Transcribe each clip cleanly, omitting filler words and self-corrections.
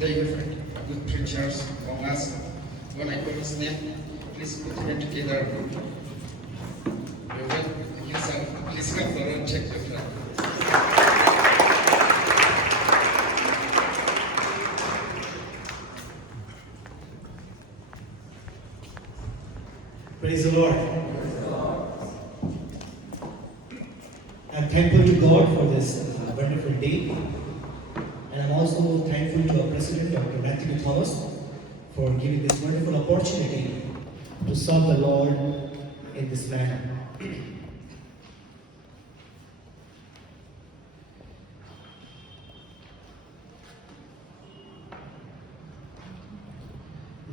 Today we find good preachers among us. When I call his name, please put your hand together. Please come forward and check your flag. Praise the Lord. I'm thankful to God for this wonderful day. And I'm also thankful to our President, Dr. Matthew Thomas, for giving this wonderful opportunity to serve the Lord in this manner.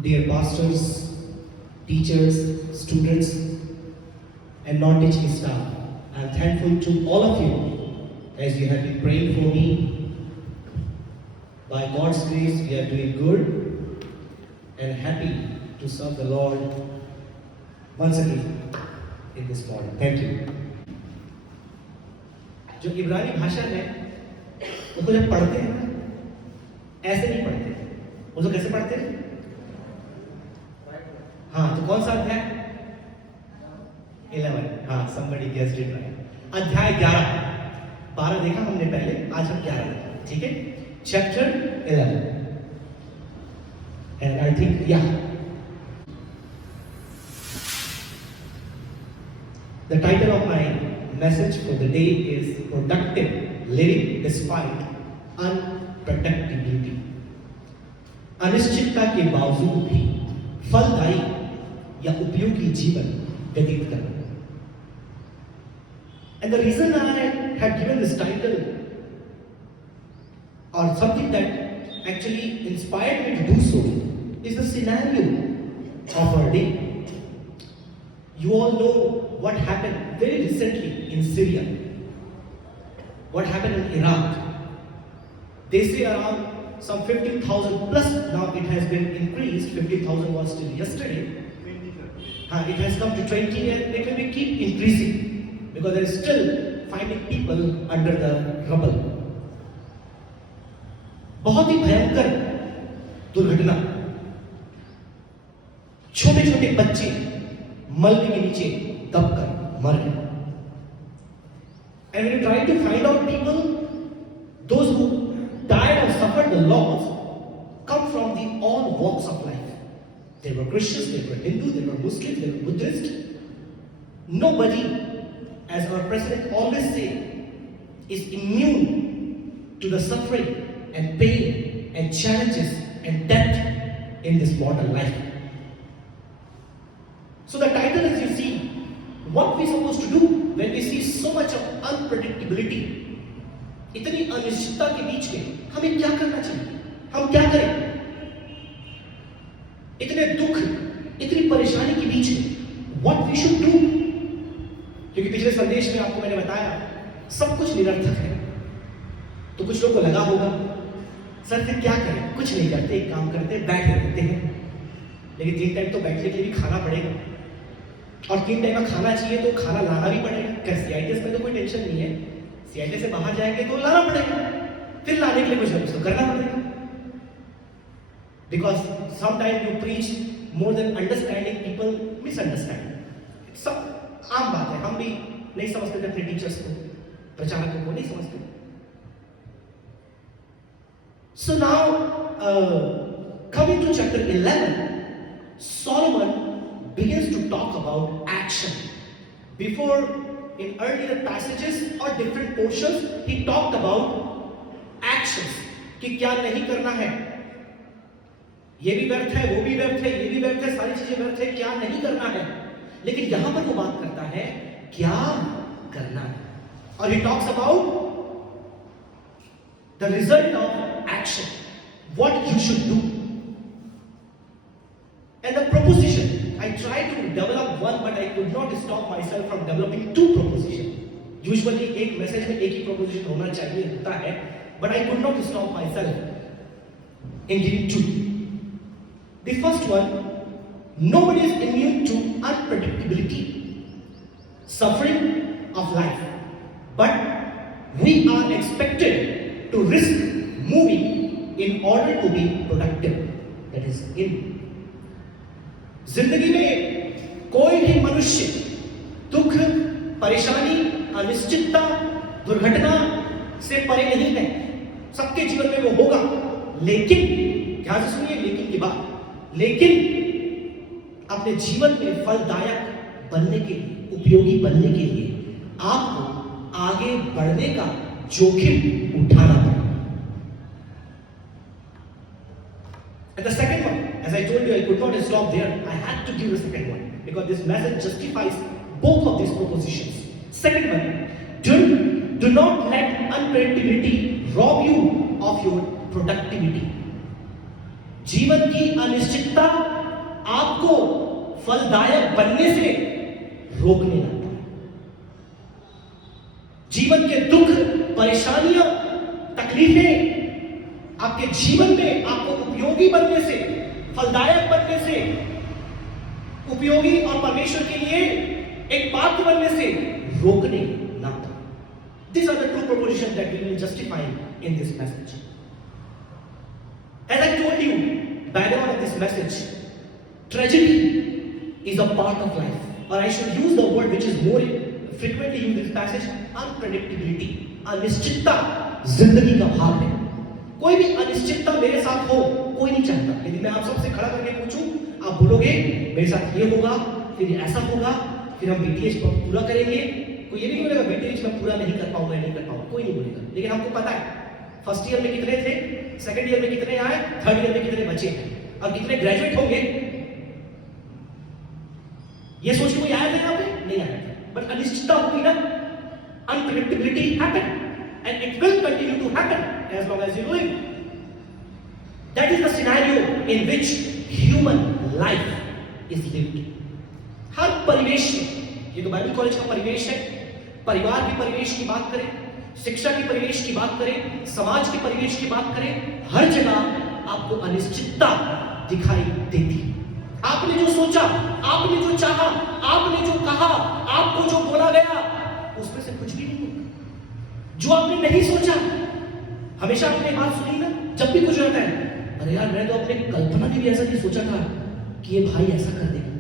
Dear pastors, teachers, students, and non-teaching staff, I'm thankful to all of you as you have been praying for me. By God's grace, we are doing good and happy to serve the Lord once again in this morning. Thank you. जो इब्रानी भाषा है उसको जब पढ़ते हैं ना ऐसे नहीं पढ़ते, उसको कैसे पढ़ते हैं? हाँ, तो कौन सा अध्याय? 11. हाँ, somebody guessed it right. अध्याय 11. 12 देखा हमने पहले, आज हम 11 देखा, ठीक है? Chapter 11. And I think, yeah. The title of my message for the day is Productive Living Despite Unpredictability. अनिश्चितता के बावजूद भी फलदायी या उपयोगी जीवन व्यतीत करना. And the reason I have given this title, or something that actually inspired me to do so, is the scenario of our day. You all know what happened very recently in Syria. What happened in Iraq. They say around some 15,000 plus, now it has been increased. 15,000 was till yesterday. It has come to 20 and it will keep increasing because there is still finding people under the rubble. बहुत ही भयंकर दुर्घटना. छोटे छोटे बच्चे मलबे के नीचे दबकर मर गए. And when you try to find out people, those who died or suffered the loss come from the all walks of life. They were Christians, they were Hindu, they were Muslims, they were Buddhist. Nobody, as our president always say, is immune to the suffering and pain and challenges and death in this mortal life. So the title is, you see, what we're supposed to do when we see so much of unpredictability. इतनी अनिश्चितता के बीच में हमें क्या करना चाहिए? हम क्या करें? इतने दुख, इतनी परेशानी के बीच में what we should do? क्योंकि पिछले संदेश में आपको मैंने बताया सब कुछ निरर्थक है. तो कुछ लोगों को लगा होगा सर फिर क्या करें? कुछ नहीं करते, एक काम करते, बैठे रहते हैं. लेकिन 3 टाइम तो बैठने के लिए भी खाना पड़ेगा और 3 टाइम का खाना चाहिए तो खाना लाना भी पड़ेगा. क्या सीआईटीएस में तो कोई टेंशन नहीं है, सीआईटीएस से बाहर जाएंगे तो लाना पड़ेगा, फिर लाने के लिए कुछ ना कुछ तो करना पड़ेगा. Because sometimes you preach more than understanding, people misunderstand. सब आम बात है, हम भी नहीं समझते थे अपने टीचर्स को, प्रचारकों को नहीं समझते. So now, coming to chapter 11, Solomon begins to talk about action. Before, in earlier passages or different portions, he talked about actions. कि क्या नहीं करना है, ये भी व्यर्थ है, वो भी व्यर्थ है, ये भी व्यर्थ है, सारी चीजें व्यर्थ है, क्या नहीं करना है. लेकिन यहां पर वो बात करता है क्या करना है. और he talks about the result of action, what you should do. And the proposition, I tried to develop one, but I could not stop myself from developing 2 propositions. Usually एक मैसेज में एक ही proposition होना चाहिए होता है, but I could not stop myself in giving 2. The first one, nobody is immune to unpredictability, suffering of life, but we are expected to risk moving in order to be productive. That is in. जिंदगी में कोई भी मनुष्य दुख, परेशानी, अनिश्चितता, दुर्घटना से परे नहीं है। सबके जीवन में वो होगा, लेकिन ध्यान से सुनिए लेकिन की बात, लेकिन अपने जीवन में फलदायक बनने के लिए, उपयोगी बनने के लिए आपको आगे बढ़ने का जोखिम उठाना पड़ेगा। And the second one, as I told you, I could not stop there. I had to give the second one because this message justifies both of these propositions. Second one, do not let unpredictability rob you of your productivity. जीवन की अनिश्चितता आपको फलदायक बनने से रोकने लगता है। जीवन के दुख, परेशानियां, तकलीफें आपके जीवन में आपको उपयोगी बनने से, फलदायक बनने से, उपयोगी और परमेश्वर के लिए एक पात्र बनने से रोकने लगता है। These are the two propositions that we will justify in this message. As I told you, background of this message, tragedy is a part of life, or I should use the word which is more frequently used in this passage, unpredictability. अनिश्चितता जिंदगी का भाग है। कोई भी अनिश्चितता मेरे साथ हो कोई नहीं चाहता, यदि मैं आप सबसे खड़ा करके पूछूं, आप बोलोगे मेरे साथ ये होगा, फिर ऐसा होगा, फिर हम बीटीएच पूरा करेंगे। कोई ये नहीं बोलेगा बीटीएच मैं पूरा नहीं कर पाऊंगा, नहीं कर पाऊंगा, कोई नहीं बोलेगा। लेकिन हमको पता है फर्स्ट ईयर में कितने थे, सेकंड ईयर में कितने आए, थर्ड ईयर में कितने बचे और कितने ग्रेजुएट होंगे। ये सोच के कोई आया था यहाँ पे? नहीं आया था। बट अनिश्चितता होगी ना, unpredictability happen and it will continue to happen as long as you live. That is the scenario in which human life is lived. हर परिवेश में, ये तो बाइबल कॉलेज का परिवेश है, परिवार के परिवेश की बात करें, शिक्षा के परिवेश की बात करें, समाज के परिवेश की बात करें, हर जगह आपको अनिश्चितता दिखाई देती है। आपने जो सोचा, आपने जो चाहा, आपने जो कहा, आपको जो बोला गया, उसमें से कुछ भी नहीं होगा। जो आपने नहीं सोचा, हमेशा आपने बात सुनी ना, जब भी कुछ होता है, अरे यार मैंने तो अपने कल्पना में भी ऐसा नहीं सोचा था कि ये भाई ऐसा कर देगा।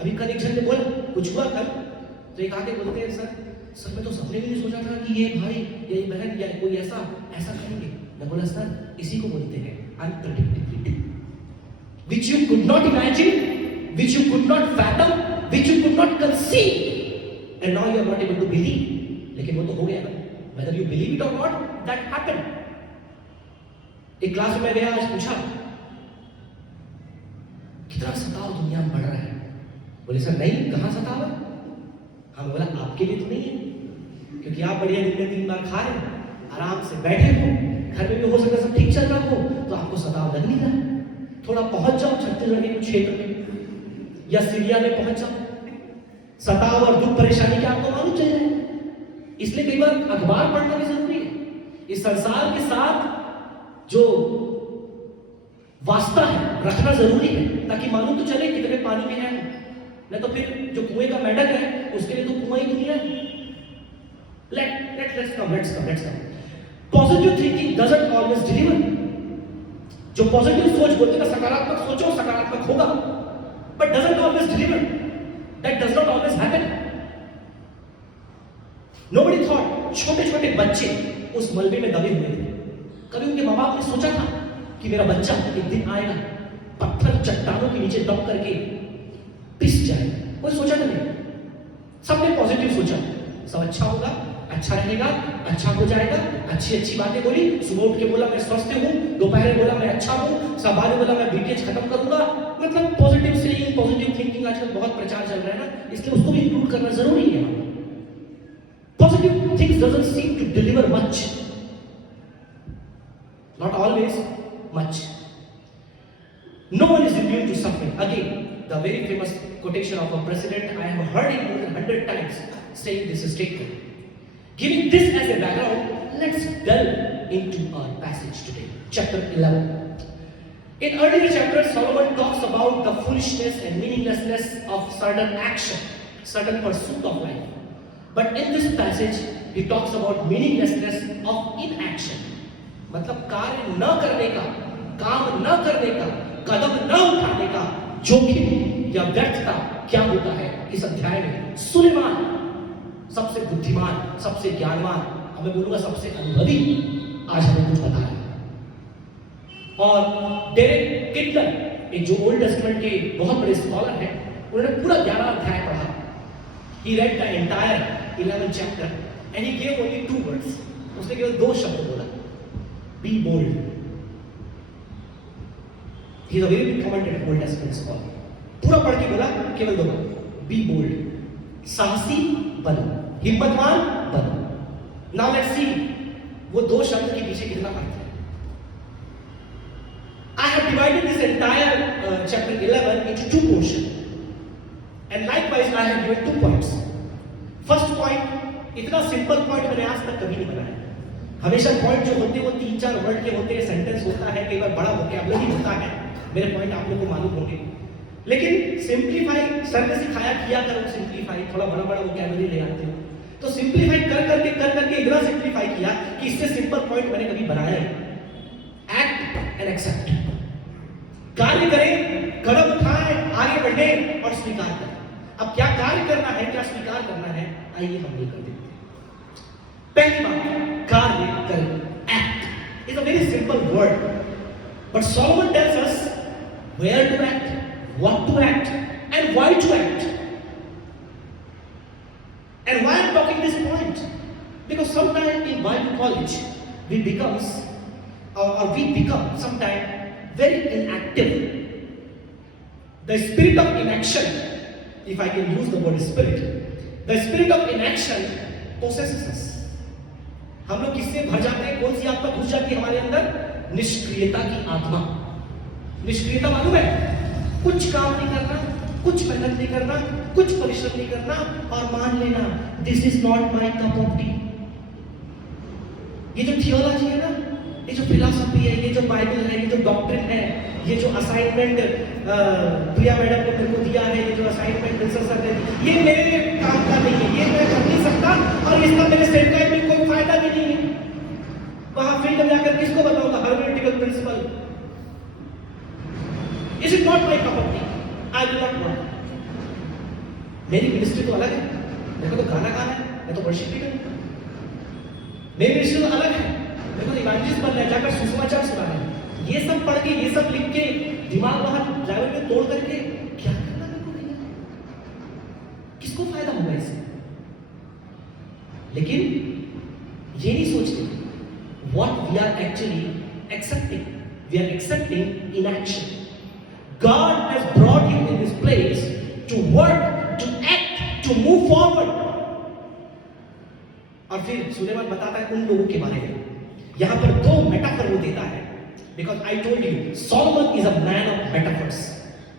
अभी कल एक जन ने बोला कुछ हुआ कल, तो एक आके बोलते हैं सर मैं तो सपने में नहीं सोचा था कि ये भाई या ये बहन या कोई ऐसा करेंगे। मैं बोला सर इसी को बोलते हैं unpredictability, which you could not imagine, which you could not fathom, which you could not conceive, and now you are not able to believe. लेकिन वो तो हो गया ना, whether you believe it or not, that happened. एक class में मैं गया, आज पूछा कितना सताव दुनिया में बढ़ रहा है। बोले सर नहीं, कहाँ सताव है? हम बोला आपके लिए तो नहीं है, क्योंकि आप बढ़िया दिन में 3 बार खा रहे हो, आराम से बैठे हो, घर में भी हो सकता है सब ठीक चल रहा हो, तो आपको सताव लग नहीं रहा। थोड़ा पहुंच जाओ छत्तीसगढ़ के कुछ क्षेत्र में या सीरिया में पहुंच जाओ, सताव और दुख परेशानी के आपको मालूम चल जाए। इसलिए कई बार अखबार पढ़ना भी जरूरी है। इस संसार के साथ जो वास्ता है रखना जरूरी है, ताकि मालूम तो चले कितने पानी में है, नहीं तो फिर जो कुएं का मेंढक है उसके लिए तो कुआं ही दुनिया है। Let's come. Positive thinking doesn't always deliver. जो पॉजिटिव सोच बोलते हैं, सकारात्मक सोचो सकारात्मक होगा, but doesn't always deliver. That does not always happen. Nobody thought छोटे-छोटे बच्चे उस मलबे में दबे हुए थे। कभी उनके माँ बाप ने सोचा था कि मेरा बच्चा एक दिन आएगा, पत्थर चट्टानों के नीचे दब करके पिस जाएगा? कोई सोचा नहीं। सबने पॉजिटिव सोचा, सब अच्छा होगा, अच्छा रहेगा, अच्छा हो जाएगा, अच्छी बातें बोली। सुबह उठ के बोला मैं स्वस्थ हूँ, दोपहर में बोला मैं अच्छा हूँ, सब बाद में बोला मैं बीटीएच खत्म करूंगा। मतलब पॉजिटिव सेइंग, पॉजिटिव थिंकिंग आजकल बहुत प्रचार चल रहा है ना, इसलिए उसको भी इंक्लूड करना जरूरी है। Positive things doesn't seem to deliver much, not always much. No one is immune to suffering. Again, the very famous quotation of a president, I have heard it more than 100 times saying this statement. Giving this as a background, let's delve into our passage today, chapter 11. In earlier chapters, Solomon talks about the foolishness and meaninglessness of certain action, certain pursuit of life. But in this passage, he talks about meaninglessness of inaction. मतलब कार्य न करने का, काम न करने का, कदम न उठाने का जोखिम या व्यर्थता क्या होता है। इस अध्याय में सुलेमान सबसे बुद्धिमान, सबसे ज्ञानवान, अब मैं बोलूंगा सबसे अनुभवी, आज हमें कुछ बताया। और डेरेक किटलर, एक जो ओल्ड टेस्टामेंट के बहुत बड़े स्कॉलर हैं, उन्होंने पूरा 11 अध्याय पढ़ा। He read the entire 11th chapter and he gave only 2 words. उसने केवल 2 शब्द बोला, be bold. He is a very big commentator, Old Testament scholar. पूरा पढ़ के बोला केवल 2 बात, be bold. साहसी बनो, हिम्मतवान बनो। Now let's see वो 2 शब्द के पीछे कितना अर्थ है। I have divided this entire chapter 11 into 2 portions. And likewise I have given 2 points. First point, इतना सिंपल पॉइंट मैंने आज तक कभी नहीं बनाया। हमेशा पॉइंट जो होते हैं वो 3-4 वर्ड के होते हैं, सेंटेंस होता है, कई बार बड़ा वोकैबुलरी होता है। मेरे पॉइंट आप लोगों को मालूम होंगे, लेकिन सिंप्लीफाई सर ने सिखाया, किया करो सिंप्लीफाई, थोड़ा बड़ा बड़ा वोकैबुलरी ले आते हो। तो सिंप्लीफाई कर करके इतना सिंप्लीफाई किया कि इससे सिंपल पॉइंट मैंने कभी बनाया नहीं। एक्ट एंड एक्सेप्ट, कार्य करें, कदम उठाएं, आगे बढ़े और स्वीकार करें। अब क्या कार्य करना है, क्या स्वीकार करना है, आइए हम ये कर देते हैं। पहली बात, कार्य करें। Act is a very simple word, but Solomon tells us where to act, what to act, and why to act. And why I'm talking this point? Because sometimes in Bible college we become sometimes very inactive. The spirit of inaction, if I can use the word spirit, the spirit of inaction possesses us. हम लोग किससे भर जाते हैं, कौन सी आत्मा घुस जाती है हमारे अंदर? निष्क्रियता की आत्मा। निष्क्रियता मालूम है? कुछ काम नहीं करना, कुछ मेहनत नहीं करना, कुछ परिश्रम नहीं करना और मान लेना this is not my cup of T. ये जो थियोलॉजी है ना, ये जो फिलॉसफी है, ये जो बाइबल है, ये जो डॉक्ट्रिन है, ये जो असाइनमेंट प्रिया मैडम ने मेरे को दिया है, ये जो असाइनमेंट प्रिंसिपल सर ने, ये मेरे काम का नहीं है, ये मैं कर नहीं सकता और इसका मेरे स्टेटमेंट में कोई फायदा भी नहीं है। वहां फील्ड में जाकर किसको बताऊंगा? हर्मेनेटिकल principal. Is it not my cup of tea? I will not work. मेरी मिनिस्ट्री तो अलग है, मेरे को तो गाना गाना है, मैं तो वर्शिप भी करूँ। मेरी मिनिस्ट्री तो अलग है, मेरे को इवेंजलिस्ट बनना है, जाकर सुसमाचार सुनाना है। ये सब पढ़ के, ये सब लिख के, दिमाग वहां लेवल में तोड़ करके क्या करना मेरे को भैया? किसको फायदा होगा इससे? लेकिन ये नहीं सोचते what we are actually accepting. We are accepting inaction. God has brought you in this place to work, to act, to move forward. और फिर सुलेमान बताता है उन लोगों के बारे में। यहां पर 2 मेटाफर वो देता है, because I told you Solomon is a man of metaphors.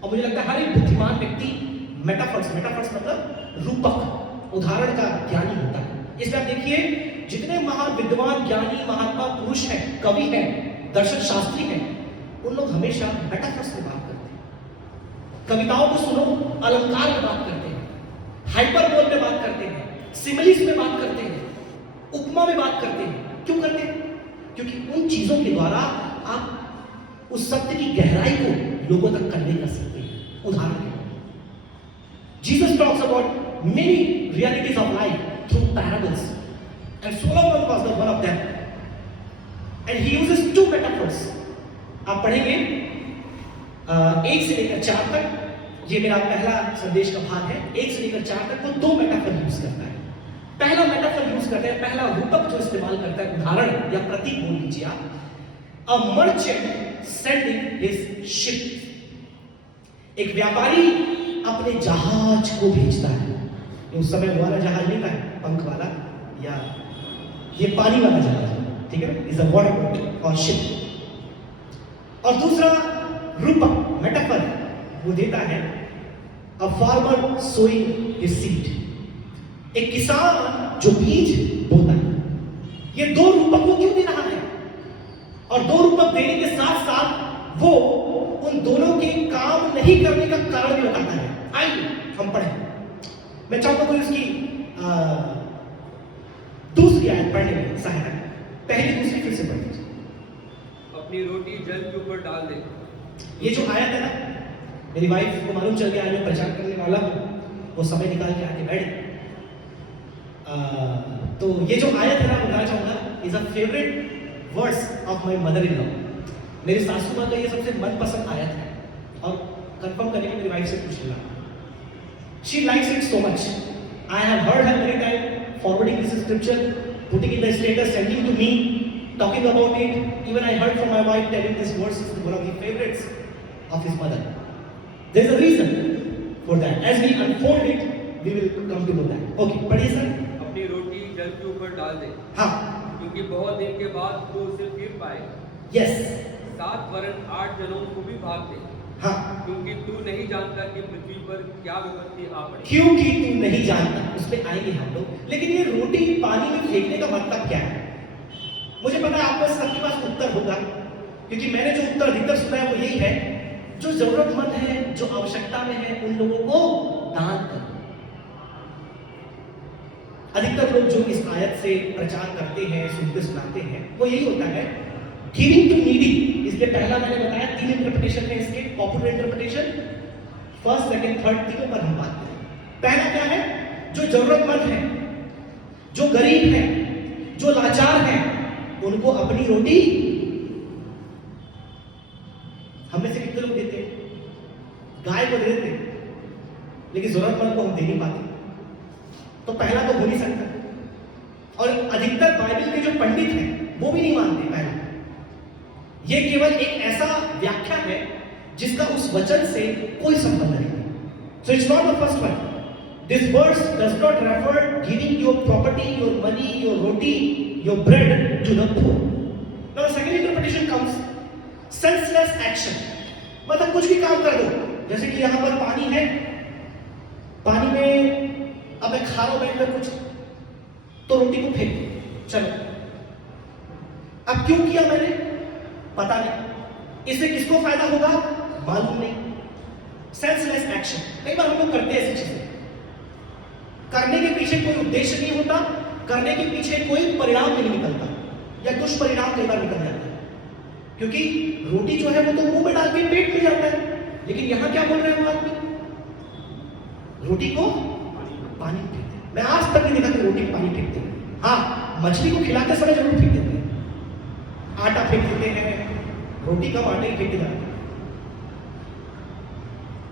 और मुझे लगता है हर एक बुद्धिमान व्यक्ति मेटाफर्स मतलब रूपक, उदाहरण का ज्ञानी होता है। इसलिए आप देखिए जितने महान विद्वान, ज्ञानी, महात्मा पुरुष हैं, कवि हैं, दर्शन शास्त्री हैं, उन लोग हमेशा मेटाफर्स में बात करते हैं। कविताओं को सुनो, अलंकार में बात करते हैं, हाइपरबोल में बात करते हैं, सिमिलीज में बात करते हैं, उपमा में बात करते हैं। क्यों करते हैं? क्योंकि उन चीजों के द्वारा आप उस सत्य की गहराई को लोगों तक कन्वे कर सकते हैं। उदाहरण के लिए Jesus talks about many realities of life through parables, and Solomon was the one of them, and he uses 2 metaphors. आप पढ़ेंगे 1 से लेकर 4 तक। ये मेरा पहला संदेश का भाग है। 1 से लेकर 4 तक वो 2 मेटाफर यूज करता है। पहला मेटाफर यूज करता है, पहला रूपक जो इस्तेमाल करता है, उदाहरण या प्रतीक बोल लीजिए आप। A merchant sending his ship. एक व्यापारी अपने जहाज को भेजता है। उस समय वाला जहाज नहीं था, पंख वाला, या ये पानी वाला जहाज है, ठीक है, इज अ वाटर बोट और शिप। और दूसरा रूपक मेटाफर वो देता है, a farmer sowing his seed, एक किसान जो बीज बोता है। ये 2 रूपक वो क्यों दे रहा है? और 2 रूपक देने के साथ साथ वो उन दोनों के काम नहीं करने का कारण भी बताता है। आइए हम पढ़ें। मैं चाहूंगा कोई उसकी दूसरी आयत पढ़ने में सहायता, पहली दूसरी फिर से पढ़ लीजिए। अपनी रोटी जल के ऊपर डाल दे। ये जो आयत है ना, मेरी वाइफ को मालूम चल गया आज मैं प्रचार करने वाला हूँ, वो समय निकाल के आके बैठ गई। तो ये जो आयत है ना, बताना चाहूँगा is a favourite words of my mother in law. मेरी सासू माँ का ये सबसे मनपसंद आयत है, और कंफर्म करने के मेरी वाइफ से पूछ लेना। She likes it so much. I have heard her many time forwarding this scripture, putting in the status, sending to me, talking about it. Even I heard from my wife telling this verse is one of the favorites of his mother. There is a reason for that. As we unfold it, we will come to know that. Okay, पढ़िए sir. अपनी रोटी जल के ऊपर डाल दे, हाँ, क्योंकि बहुत दिन के बाद तू उसे फिर पाएगा। yes, 7 वरन 8 जनों को भी भाग दे, हाँ, क्योंकि तू नहीं जानता कि पृथ्वी पर क्या विपत्ति आ पड़े। क्योंकि तू नहीं जानता, उसमें आएंगे हम लोग। लेकिन ये रोटी पानी में फेंकने का मतलब क्या है? मुझे पता है आपको सबके पास उत्तर होगा, क्योंकि मैंने जो उत्तर अधिकतर सुना है वो यही है, जो जरूरतमंद है, जो आवश्यकता में है, उन लोगों को दान करो। अधिकतर लोग जो इस आयत से प्रचार करते हैं, सुनते सुनाते हैं, वो यही होता है, गिविंग टू नीडी। इसलिए पहला मैंने बताया 3 इंटरप्रिटेशन है इसके, popular interpretation, first, second, third, तीनों पर हम बात करें। पहला क्या है? जो जरूरतमंद है, जो गरीब है, जो लाचार है, उनको अपनी रोटी। हम में से कितने लोग देते हैं? गाय को दे देते हैं, लेकिन जरूरतमंद को हम दे नहीं पाते। तो पहला तो हो नहीं सकता। और अधिकतर बाइबल के जो पंडित हैं वो भी नहीं मानते पहला। ये केवल एक ऐसा व्याख्या है जिसका उस वचन से कोई संबंध नहीं है। So it's not the first one. This verse does not refer giving your property, your money, your roti, your bread to the poor. Now the second interpretation comes senseless action. मतलब कुछ भी काम कर दो, जैसे कि यहाँ पर पानी है, पानी में अब मैं खा रहा हूं बैठकर कुछ, तो रोटी को फेंक दो, चलो। अब क्यों किया मैंने? पता नहीं। इससे किसको फायदा होगा? मालूम नहीं। Senseless action. कई बार हम लोग करते हैं ऐसी चीजें, करने के पीछे कोई उद्देश्य नहीं होता, करने के पीछे कोई परिणाम नहीं निकलता, या दुष्परिणाम कई बार निकल जाता है। क्योंकि रोटी जो है वो तो मुंह में डाल के पेट में जाता है, लेकिन यहां क्या बोल रहे हो आदमी? रोटी को पानी में फेंकते हैं। मैं आज तक नहीं देखा कि रोटी को पानी फेंकते हैं। हाँ, मछली को खिलाते समय जरूर फेंक देते हैं, आटा फेंक देते हैं, रोटी कम आटे ही फेंके जाते हैं।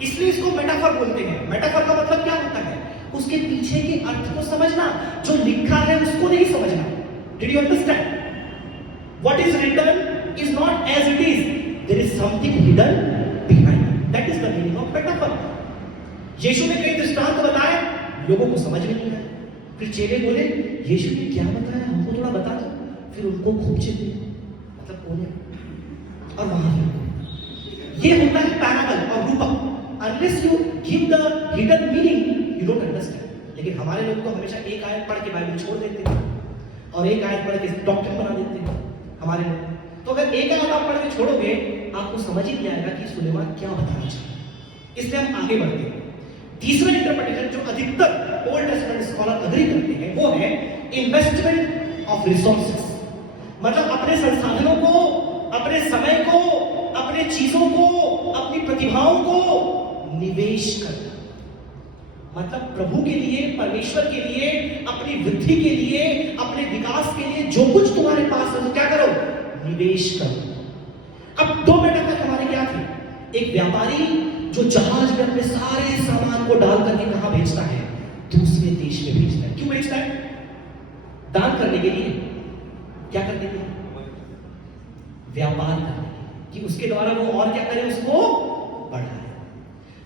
इसलिए इसको मेटाफर बोलते हैं। मेटाफर का मतलब क्या होता है? उसके पीछे के अर्थ को समझना, जो लिखा है उसको नहीं समझना। Did you understand? What is written is not as it is. There is something hidden behind it. That is the meaning of metaphor. यीशु ने कई दृष्टांत बताए, लोगों को समझ में नहीं आया। फिर चेले बोले, यीशु ने क्या बताया, हमको थोड़ा बता दो। फिर उनको खोजे, मतलब कौन है? और वहां ये होता है पैराबल और रूपक। Unless you give the hidden meaning, you don't understand. लेकिन हमारे लोग तो हमेशा एक आयत पढ़ के बाइबल छोड़ देते हैं, और एक आयत पढ़ के डॉक्ट्रिन बना देते हैं हमारे लोग। तो अगर एक आयत आप पढ़ के छोड़ोगे, आपको समझ ही नहीं आएगा कि सुलेमान क्या बताना चाहिए। इसलिए हम आगे बढ़ते हैं। तीसरा इंटरप्रिटेशन जो अधिकतर ओल्ड टेस्टामेंट स्कॉलर अग्री करते हैं, वो है इन्वेस्टमेंट ऑफ रिसोर्सेस। मतलब अपने संसाधनों को, अपने समय को, अपने चीजों को, अपनी प्रतिभाओं को निवेश करना। मतलब प्रभु के लिए, परमेश्वर के लिए, अपनी वृद्धि के लिए, अपने विकास के लिए जो कुछ तुम्हारे पास है, तो क्या करो? निवेश करो। अब 2 मेटाफर हमारे क्या थे? एक व्यापारी जो जहाज में अपने सारे सामान को डाल करके कहां भेजता है? दूसरे देश में भेजता है। क्यों भेजता है? दान करने के लिए। क्या करने के लिए? व्यापार करने के लिए, कि उसके द्वारा वो और क्या करे? उसको बढ़ाए।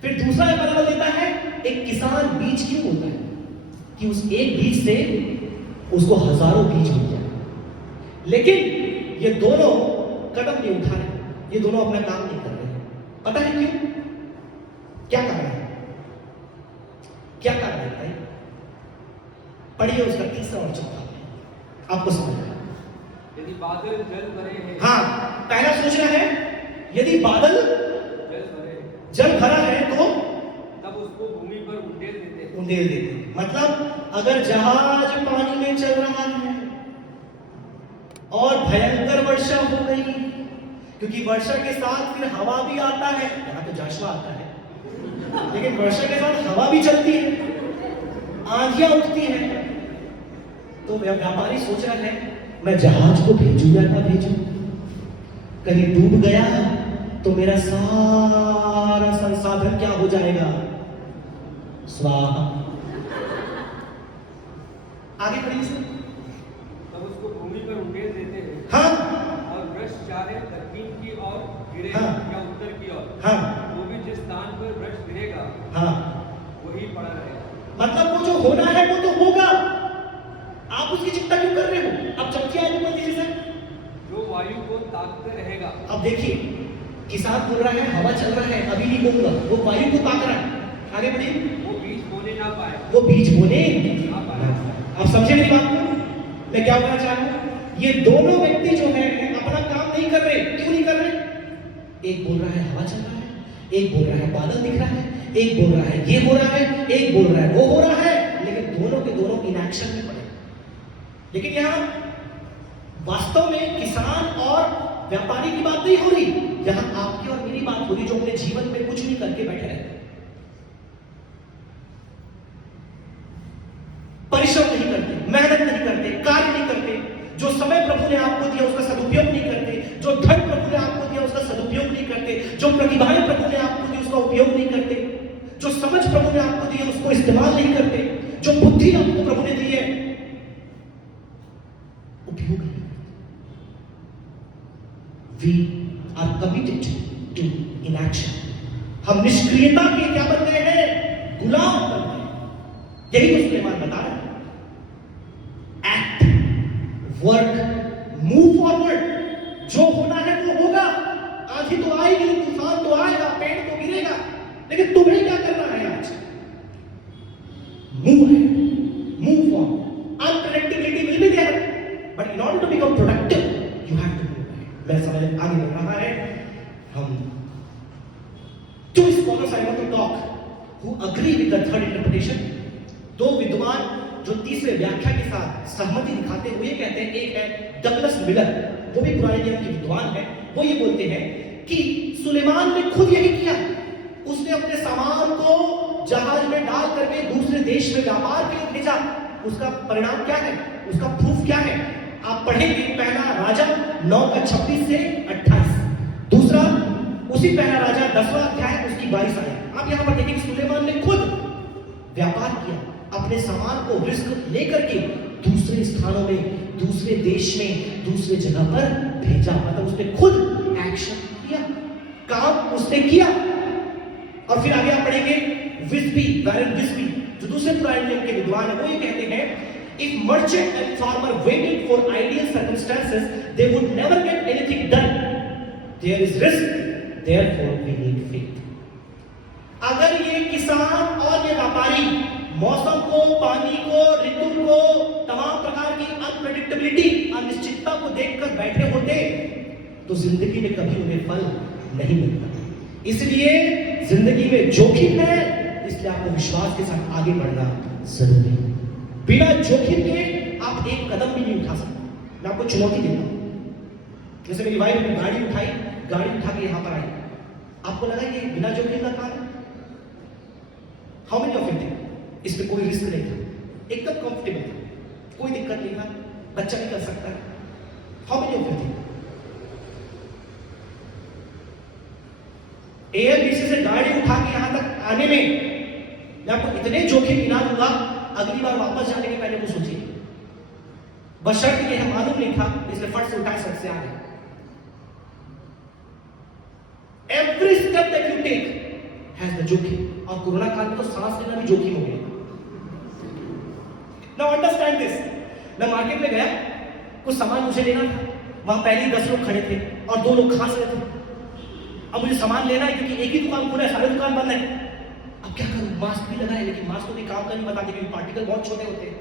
फिर दूसरा एग्जाम्पल देता है, एक किसान बीज क्यों बोता है? कि उस एक बीज से उसको हजारों बीज मिल जाए। लेकिन ये दोनों कदम नहीं उठा रहे, ये दोनों अपना काम नहीं कर रहे। पता है क्यों? क्या कारण है? क्या कारण है भाई? पढ़िए उसका तीसरा और चौथा, आपको समझ आएगा। यदि बादल जल भरे हैं, हाँ, पहला सोचना है, यदि बादल जल भरा है तो तब उसको भूमि पर उंडेल देते। उंडेल देते। मतलब अगर जहाज पानी में चल रहा है और भयंकर वर्षा हो गई, क्योंकि वर्षा के साथ फिर हवा भी आता है, यहाँ तो जाशवा आता है, लेकिन वर्षा के साथ हवा भी चलती है, आंधियां उठती हैं। तो व्यापारी सोच रहा है मैं जहाज को भेजूं या ना भेजूं, कहीं डूब गया तो मेरा सारा संसाधन क्या हो जाएगा, स्वाहा। आगे पढ़िए सर। तब उसको भूमि पर उंडेल देते हैं हाँ और वृक्ष चाहे दक्षिण की ओर गिरे हाँ। या उत्तर की ओर, हाँ वो भी जिस स्थान पर वृक्ष गिरेगा हाँ, वही पड़ा रहेगा। मतलब वो जो होना है वो तो होगा, आप उसकी चिंता क्यों कर रहे हो? अब चौथी आयत बोल दीजिए सर। जो वायु को ताकते रहेगा। अब देखिए, किसान बोल रहा है हवा चल रहा है अभी नहीं बोलूंगा, वो वायु को ताक रहा है। आगे बढ़िए। वो बीज बोने ना पाए। वो बीज बोले ना पाए। अब समझे मेरी बात को? मैं क्या बोलना चाह रहा हूं, ये दोनों व्यक्ति जो है अपना काम नहीं कर रहे। क्यों नहीं कर रहे? एक बोल रहा है हवा चल रहा है, एक बोल रहा है बादल दिख रहा है, एक बोल रहा है ये हो रहा है, एक बोल रहा है वो हो रहा है, लेकिन दोनों के दोनों इनएक्शन में पड़े। लेकिन यहां वास्तव में किसान और व्यापारी की बात नहीं हो रही, यहां आपकी और मेरी बात हो रही, जो अपने जीवन में कुछ नहीं करके बैठे रहते, परिश्रम नहीं करते, मेहनत नहीं करते, कार्य नहीं करते, जो समय प्रभु ने आपको दिया उसका सदुपयोग नहीं करते, जो धन प्रभु ने आपको दिया उसका सदुपयोग नहीं करते, जो प्रतिभाएं प्रभु ने आपको दी उसका उपयोग नहीं करते, जो समझ प्रभु ने आपको दी है उसको इस्तेमाल नहीं करते, जो बुद्धि आपको प्रभु ने दी है उपयोग नहीं करते। We are committed to inaction. हम निष्क्रियता के क्या बन गए हैं? गुलाम बन गए। यही तो सुलेमान बता रहा है। Act, work, move forward. जो होना है वो होगा। आंधी तो आएगी, तूफान तो आएगा, पेड़ तो गिरेगा, लेकिन तुम्हें क्या करना है आज? मूव है, move forward. Unpredictability will be there, but in order to become productive you have to move. मैं समझ आगे बढ़ रहा है। हम two scholars I want to talk who agree with the third interpretation. दो विद्वान जो तीसरे व्याख्या के साथ सहमति दिखाते हुए कहते हैं, एक है डगलस मिलर, वो भी पुराने नियम के विद्वान है। वो ये बोलते हैं कि सुलेमान ने खुद यही किया। उसने अपने सामान को जहाज में डाल करके दूसरे देश में व्यापार के लिए भेजा। उसका परिणाम क्या है? उसका प्रूफ क्या है? आप पढ़ेंगे पहला राजा 9:26 से 28, दूसरा उसी पहला राजा 10वां अध्याय उसकी 22 आयत। आप यहां पर देखेंगे सुलेमान ने खुद व्यापार किया, अपने सामान को रिस्क लेकर के दूसरे स्थानों में, दूसरे देश में, दूसरे जगह पर भेजा। मतलब उसने खुद एक्शन किया, काम उसने किया। और फिर आगे आप पढ़ेंगे विस्बी, वैरन विस्बी, जो दूसरे पुराने नियम के विद्वान है, वो ये कहते हैं if merchant and farmer waited for ideal circumstances they would never get anything done. There is risk, therefore we need faith. अगर ये किसान और ये व्यापारी मौसम को, पानी को, ऋतु को, तमाम प्रकार की अनप्रेडिक्टेबिलिटी, अनिश्चितता को देखकर बैठे होते तो जिंदगी में कभी उन्हें फल नहीं मिलता। इसलिए जिंदगी में जोखिम है, इसलिए आपको विश्वास के साथ आगे बढ़ना जरूरी है। बिना जोखिम के आप एक कदम भी नहीं उठा सकते। मैं आपको चुनौती देता हूं। जैसे मेरी वाइफ ने गाड़ी उठाई, गाड़ी उठा के यहां पर आई, आपको लगा ये बिना जोखिम का काम है? How many of you think इसमें कोई रिस्क नहीं था, एकदम कंफर्टेबल था, कोई दिक्कत नहीं था, बच्चा भी कर सकता है? How many of you think? एयरबीसी से गाड़ी उठा के यहां तक आने में मैं आपको इतने जोखिम गिना दूंगा, अगली बार वापस जाने के पहले वो सोचिए। बशर्त कि यह मालूम नहीं था, इसलिए फट से उठाए, सट से आ गए। Every step that you take has the जोखिम। और कोरोना काल में तो सांस लेना भी जोखिम हो गया। Now understand this. मैं मार्केट में गया, कुछ सामान मुझे लेना था, वहां पहले ही 10 लोग खड़े थे और 2 लोग खांस रहे थे। अब मुझे सामान लेना है क्योंकि एक ही दुकान खुला है, सारे दुकान बंद है। अब क्या करूं? मास्क भी लगाए, लेकिन मास्क को भी काम का नहीं बताते क्योंकि पार्टिकल बहुत छोटे होते हैं।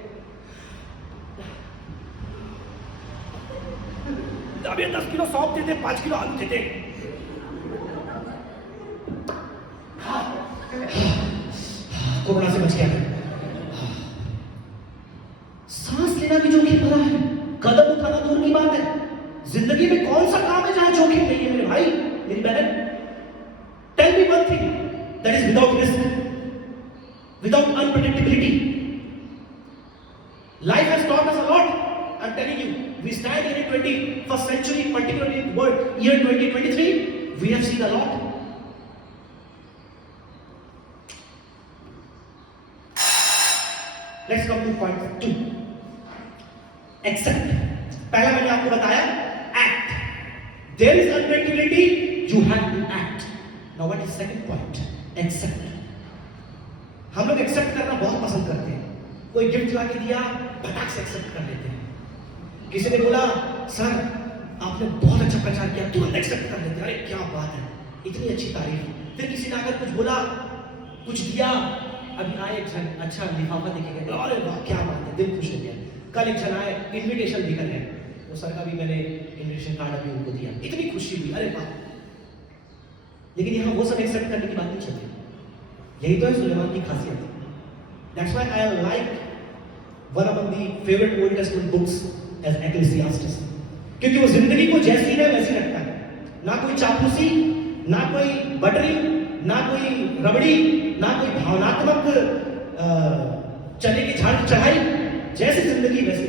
अब ये 10 किलो सौंफ देते, 5 किलो आलू देते। कोरोना से बच गया। सांस लेना भी जोखिम भरा है, कदम उठाना दूर की बात है। जिंदगी में कौन सा काम है जहां जोखिम नहीं है मेरे भाई? something that is without risk, without unpredictability. Life has taught us a lot. I'm telling you, we stand here in 21st century, particularly in the world year 2023, we have seen a lot. Let's come to point 2. Accept. पहला मैंने आपको बताया act. There is unpredictability, you have to act. Now what is second point? Accept. हम लोग accept करना बहुत पसंद करते हैं. कोई गिफ्ट ला के दिया, फटाक से एक्सेप्ट कर लेते हैं. किसी ने बोला सर आपने बहुत अच्छा प्रचार किया, तुरंत एक्सेप्ट कर लेते हैं. अरे क्या बात है, इतनी अच्छी तारीफ. फिर किसी ने आकर कुछ बोला, कुछ दिया, अभी आए एक जन अच्छा लिफाफा देके गए, अरे वाह क्या बात है, दिल खुश हो गया. कल एक जन आए इनविटेशन देकर गए, तो सर का भी मैंने इनविटेशन कार्ड अभी उनको दिया, इतनी खुशी हुई, अरे वाह. लेकिन यहाँ वो सब एक्सेप्ट करने की बात नहीं चलती. यही तो है सुलेमान की खासियत. That's why I like one of the favorite Old Testament books as Ecclesiastes. क्योंकि वो जिंदगी को जैसी है वैसी रखता है. ना कोई चापलूसी, ना कोई बटरी, ना कोई रबड़ी, ना कोई भावनात्मक चने की झाड़ चढ़ाई. जैसी जिंदगी वैसी.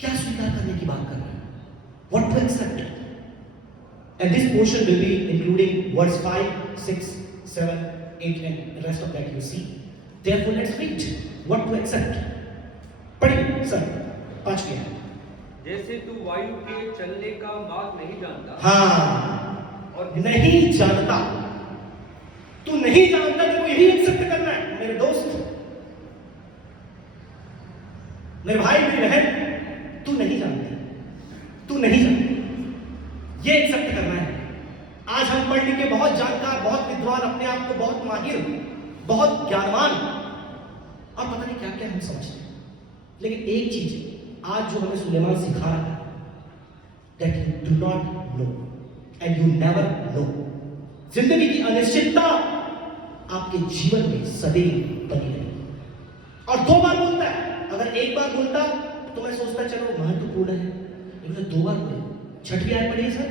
क्या स्वीकार करने की बात कर रहे हैं? What to accept? And this portion will be including verse 5, 6, 7, 8 and the rest of that you see. Therefore let's read what to accept. पढ़िए सर, 5 के. जैसे तू वायु के चलने का मार्ग नहीं जानता, हाँ, और नहीं जानता. तू नहीं जानता तो यही एक्सेप्ट करना है मेरे दोस्त, मेरे भाई, मेरी बहन. तू नहीं जानती, तू नहीं जानती, ये एक्सेप्ट करना है. आज हम पढ़ लिख के बहुत जानकार, बहुत विद्वान, अपने आप को बहुत माहिर, बहुत ज्ञानवान और पता नहीं क्या क्या हम समझते हैं. लेकिन एक चीज आज जो हमें सुलेमान सिखा रहा है, that you do not know and you never know. जिंदगी की अनिश्चितता आपके जीवन में सदैव बनी रहेगी. और 2 बार बोलता है. अगर एक बार बोलता तो मैं सोचता चलो महत्वपूर्ण है, लेकिन 2 बार बोले. 6वीं आयत पढ़िए सर.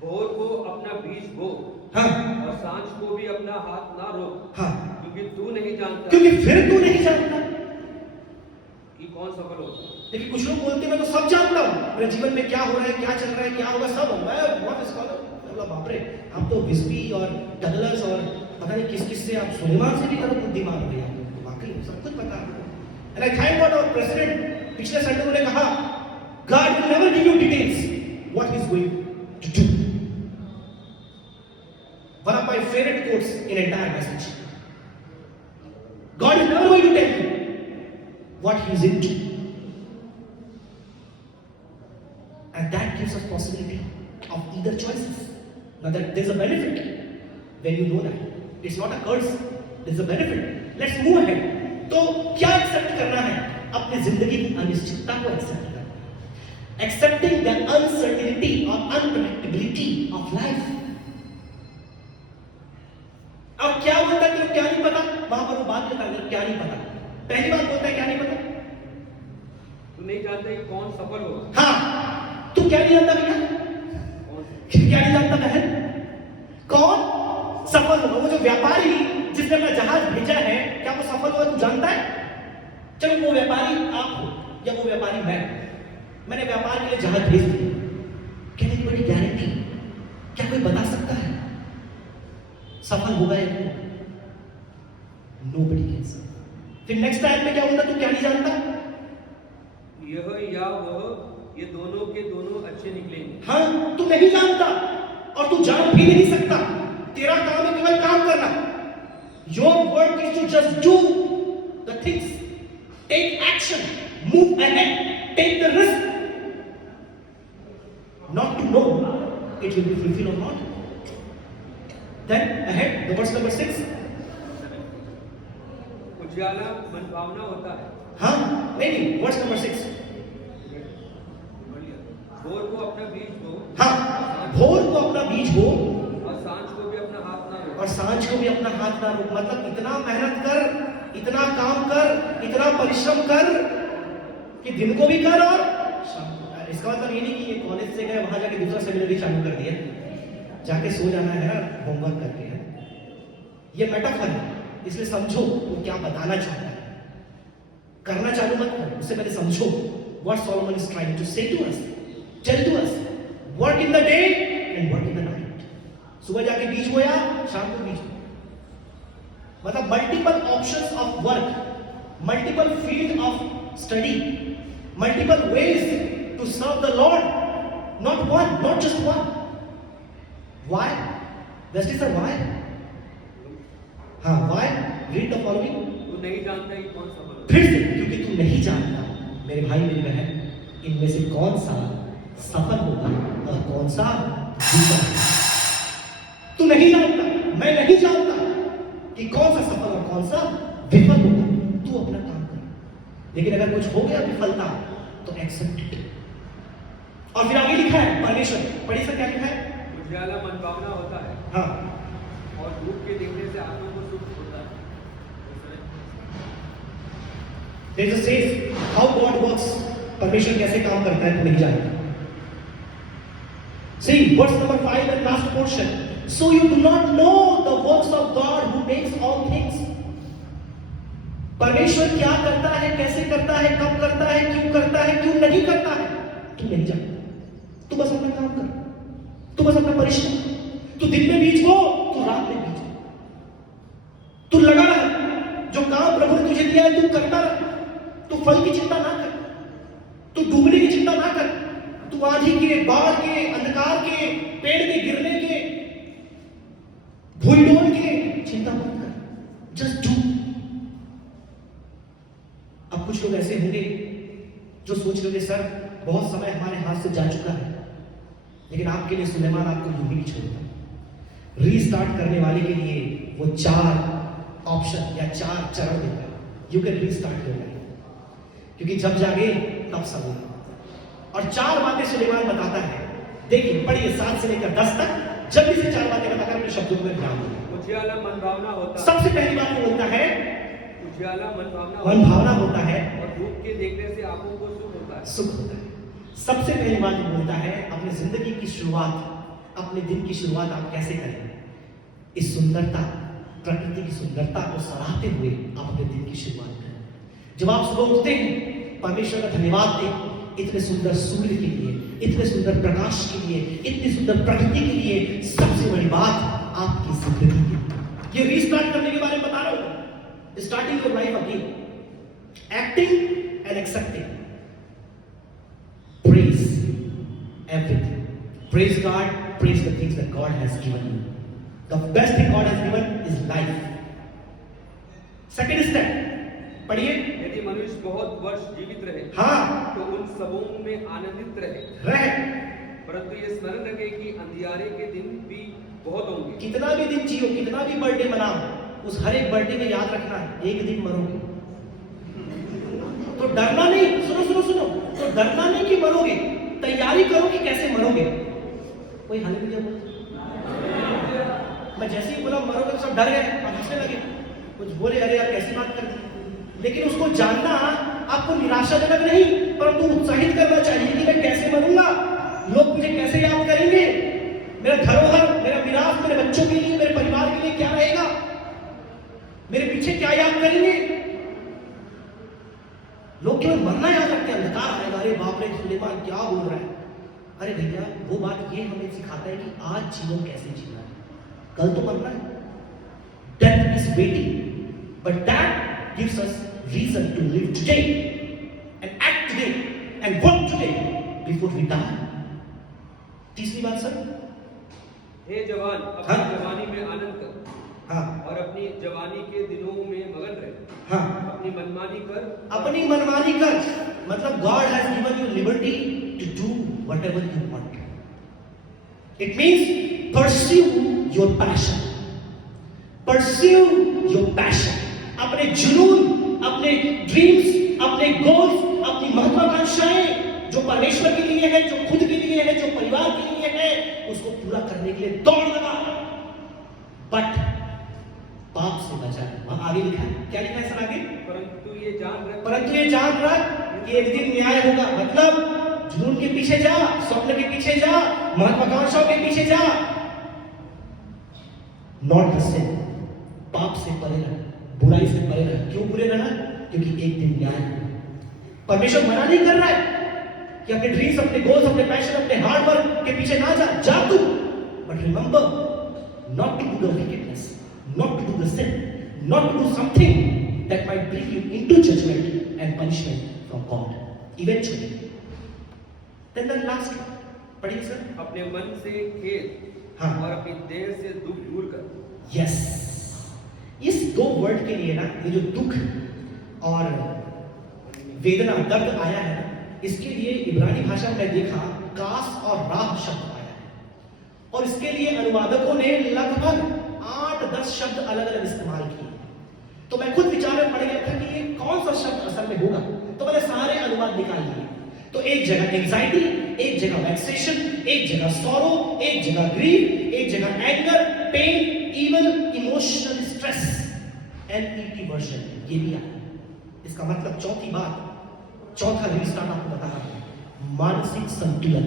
भोर को अपना बीज बो, हाँ, और सांझ को भी अपना हाथ ना रोक, हाँ, क्योंकि तू नहीं जानता क्योंकि फिर तू नहीं जानता कि कौन सफल होगा. लेकिन कुछ लोग बोलते हैं मैं तो सब जानता हूँ, मेरे जीवन में क्या हो रहा है, क्या चल रहा है, क्या होगा, सब होगा. बहुत स्कॉलर. बाप रे, आप तो विस्बी और डगलस और पता नहीं किस किस से, आप सुलेमान से भी ज्यादा बुद्धिमान हो गए. आपको वाकई सब कुछ पता है. And I thank God our president पिछले संडे उन्होंने कहा God will never give you details what he's going to do. One of my favorite quotes in entire message. God is never going to tell you what he's into. And that gives us possibility of either choices. Now that there's a benefit when you know that. It's not a curse. There's a benefit. Let's move ahead. तो क्या accept करना है? अपनी जिंदगी की अनिश्चितता को accept करना. Accepting the uncertainty or unpredictability of life. अब क्या बोलता है कि क्या नहीं पता, वहां पर वो बात करता है क्या नहीं पता. पहली बात बोलता है क्या नहीं पता. तू नहीं जानता कि कौन सफल होगा. हाँ, तू क्या नहीं जानता भैया? क्या नहीं जानता बहन? कौन सफल होगा? वो जो व्यापारी जिसने अपना जहाज भेजा है, क्या वो सफल होगा? तू जानता है? चलो वो व्यापारी आप हो या वो व्यापारी मैंने व्यापार के लिए जहाज भेज दिया. क्या मेरी बड़ी गारंटी? क्या कोई बता सकता है सफल होगा या नहीं? Nobody can say. फिर नेक्स्ट टाइम में क्या होता? तू क्या नहीं जानता? यह या वह, ये दोनों के दोनों अच्छे निकलेंगे. हाँ, तू नहीं जानता और तू जान भी नहीं सकता. तेरा काम है केवल काम करना. Your work is to just do the things, take action, move ahead, take the risk. Not to know it will be fulfilled or not. Then ahead, the verse number 6. उजाला मनभावना होता है. हाँ, नहीं, verse number 6. भोर को अपना बीज बो, हाँ, भोर को अपना बीज बो और सांझ को भी अपना हाथ ना रोक. और सांझ को भी अपना हाथ ना रोक. मतलब इतना मेहनत कर, इतना काम कर, इतना परिश्रम कर कि दिन को भी कर और शाम को. इसका मतलब ये नहीं कि ये कॉलेज से गए वहां जाके दूसरा सेमिनरी चालू कर दिया. जाके सो जाना है ना, होमवर्क करके है। ये मेटाफर है, इसलिए समझो वो क्या बताना चाहता है। करना चालू मत करो, उससे पहले समझो what Solomon is trying to say to us, tell to us, work in the day and work in the night. सुबह जाके बीज बोया, शाम को बीज बोया। मतलब multiple options of work, multiple field of study, multiple ways to serve the lord, not one, not just one. Why? Wesley sir, why? हाँ, why? Read the following. तू नहीं जानता कि कौन सा बल फिर से, क्योंकि तू नहीं जानता मेरे भाई मेरी बहन, इनमें से कौन सा सफल होगा और कौन सा विफल होगा। तू नहीं जानता, मैं नहीं जानता कि कौन सा सफल और कौन सा विफल होगा। तू अपना काम कर, लेकिन अगर कुछ हो गया विफलता तो एक्सेप्ट इट। और फिर आगे लिखा है परमेश्वर, पढ़िए सर क्या लिखा है। उजाला मनभावना होता है हाँ, और धूप के देखने से आंखों को सुख होता है। there is a says how God works, परमेश्वर कैसे काम करता है तो नहीं जानता। See verse number 5 and last portion. So you do not know the works of God who makes all things. परमेश्वर क्या करता है, कैसे करता है, कब करता है, क्यों नहीं करता है, तू नहीं जानता। तू बस अपना काम कर, तू बस अपना परिश्रम, तू दिन में बीज बो, तू रात में बीज बो, तू लगा रह, जो काम प्रभु ने तुझे दिया है तू करता रह। तू फल की चिंता ना कर, तू डूबने की चिंता ना कर, तू आंधी के, बाढ़ के, अंधकार के, पेड़ के गिरने के, भूलडोल के चिंता मत कर, जस्ट डू। अब कुछ लोग ऐसे होंगे जो सोच रहे सर बहुत समय हमारे हाथ से जा चुका है, लेकिन आपके लिए सुलेमान आपको यूं ही नहीं छोड़ता। रीस्टार्ट करने वाले के लिए वो 4 ऑप्शन या 4 चरण देता है। You can restart your life, क्योंकि जब जागे तब सब होगा। और 4 बातें सुलेमान बताता है। देखिए पढ़िए 7 से लेकर 10 तक, जल्दी से 4 बातें बताकर अपने शब्दों में ध्यान दो। उजाला मनभावना होता है। सबसे पहली बात वो बोलता है उजाला मनभावना होता है और धूप के देखने से आंखों को सुख होता है। सुख होता है। सबसे पहली बात वो बोलता है अपनी जिंदगी की शुरुआत, अपने दिन की शुरुआत आप कैसे करें। इस सुंदरता, प्रकृति की सुंदरता को सराहते हुए आप अपने दिन की शुरुआत करें। जब आप सुबह उठते हैं परमेश्वर का धन्यवाद दें इतने सुंदर सूर्य के लिए, इतने सुंदर प्रकाश के लिए, इतनी सुंदर प्रकृति के लिए। सबसे बड़ी बात आपकी जिंदगी की, ये रीस्टार्ट करने के बारे में बता रहा हूं। Starting your life again, acting and accepting, praise everything, praise God, praise the things that God has given you. The best thing God has given is life. Second step, पढ़िए। यदि मनुष्य बहुत वर्ष जीवित रहे हाँ, तो उन सबों में आनंदित रहे, परंतु ये स्मरण रखे कि अंधियारे के दिन भी बहुत होंगे। कितना भी दिन जियो, कितना भी बर्थडे मनाओ, उस हर एक बर्थडे में याद रखना एक दिन मरोगे। तो डरना नहीं, सुनो, तो डरना नहीं कि मरोगे, तैयारी करो कि कैसे मरोगे। कोई हालेलुया बोल। मैं जैसे ही बोला मरोगे तो सब डर गए और हंसने लगे, कुछ बोले अरे यार कैसी बात कर दी। लेकिन उसको जानना आपको निराशाजनक नहीं परंतु उत्साहित करना चाहिए कि मैं कैसे मरूंगा, लोग मुझे कैसे याद करेंगे, मेरा धरोहर, मेरा विरासत मेरे बच्चों के लिए, मेरे परिवार के लिए क्या रहेगा, मेरे पीछे क्या याद करेंगे। लोग केवल मरना याद रखते हैं, अंधकार आएगा, अरे बाप रे सुलेमान क्या बोल रहा है। अरे भैया वो बात ये हमें सिखाता है कि आज जीवन कैसे जीना है, कल तो मरना है। Death is waiting but that gives us reason to live today and act today and work today before we die. तीसरी बात सर, हे जवान अपनी जवानी में आनंद कर, हाँ, और अपनी जवानी के दिनों में मगन रहे, हाँ, अपनी मनमानी कर, मतलब God has given you liberty to do whatever you want. It means pursue your passion, अपने जुनून, अपने ड्रीम्स, अपने गोल्स, अपनी महत्वाकांक्षाएं जो परमेश्वर के लिए है, जो खुद के लिए है, जो परिवार के लिए है, उसको पूरा करने के लिए दौड़ लगा। बट पाप से बचा। वहां आगे लिखा है, क्या लिखा है सर आगे? परंतु ये जान रख कि एक दिन न्याय होगा। मतलब जुनून के पीछे जा, स्वप्न के पीछे जा, महत्वाकांक्षाओं के पीछे जा, नॉट द सिन। पाप से परे रह, बुराई से परे रह। क्यों परे रह? क्योंकि एक दिन न्याय होगा। परमेश्वर मना नहीं कर रहा है कि अपने ड्रीम्स, अपने गोल्स, अपने पैशन, अपने हार्ड वर्क के पीछे ना जा तू, but remember not to do the wickedness, not to do the sin, not to do something that might bring you into judgment and punishment from God eventually. Then the last one, पढ़िए sir. अपने मन से खेद हाँ। और अपनी देह से दुख दूर कर। Yes, इस दो वर्ड के लिए ना, ये जो दुख और वेदना, दर्द आया है, इसके लिए इब्रानी भाषा में देखा कास और राह शब्द आया है, और इसके लिए अनुवादकों ने लगभग 8-10 शब्द अलग अलग इस्तेमाल किए। तो मैं खुद विचार में पड़ गया था कि ये कौन सा शब्द असल में होगा, तो मैंने सारे अनुवाद निकाल लिए। तो एक जगह एंजाइटी, एक जगह वैक्सेशन, एक जगह सॉरो, एक जगह ग्रीफ, एक जगह anger, pain, even emotional stress, NET version ये भी आया। इसका मतलब चौथी बात, चौथा रीस्टार्ट आपको बता रहा हूं, मानसिक संतुलन।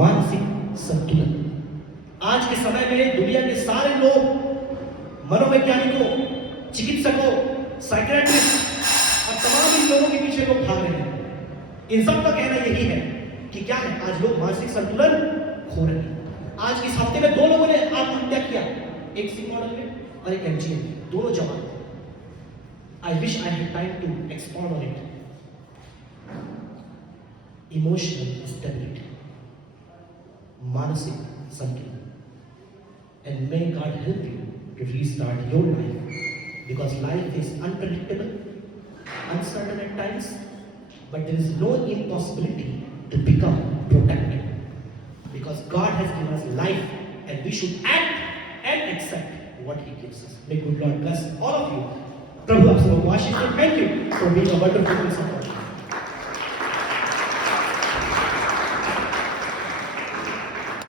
मानसिक संतुलन। आज के समय में दुनिया के सारे लोग, मनोवैज्ञानिकों, चिकित्सकों, साइकियाट्रिस्ट और तमाम इन लोगों के पीछे लोग भाग रहे हैं। इन सब का कहना यही है कि क्या है, आज लोग मानसिक संतुलन खो रहे हैं। आज इस हफ्ते में 2 लोगों ने आत्महत्या किया, एक सी मॉडल में और एक MGM में, दोनों जवान। I wish I had time to expound on it. Emotional stability, मानसिक संतुलन, and may God help you to restart your life, because life is unpredictable, uncertain at times, but there is no impossibility to become protected, because God has given us life and we should act and accept what He gives us. May good Lord bless all of you. प्रभु आप सबको आशीष दे। Thank you for being a wonderful support.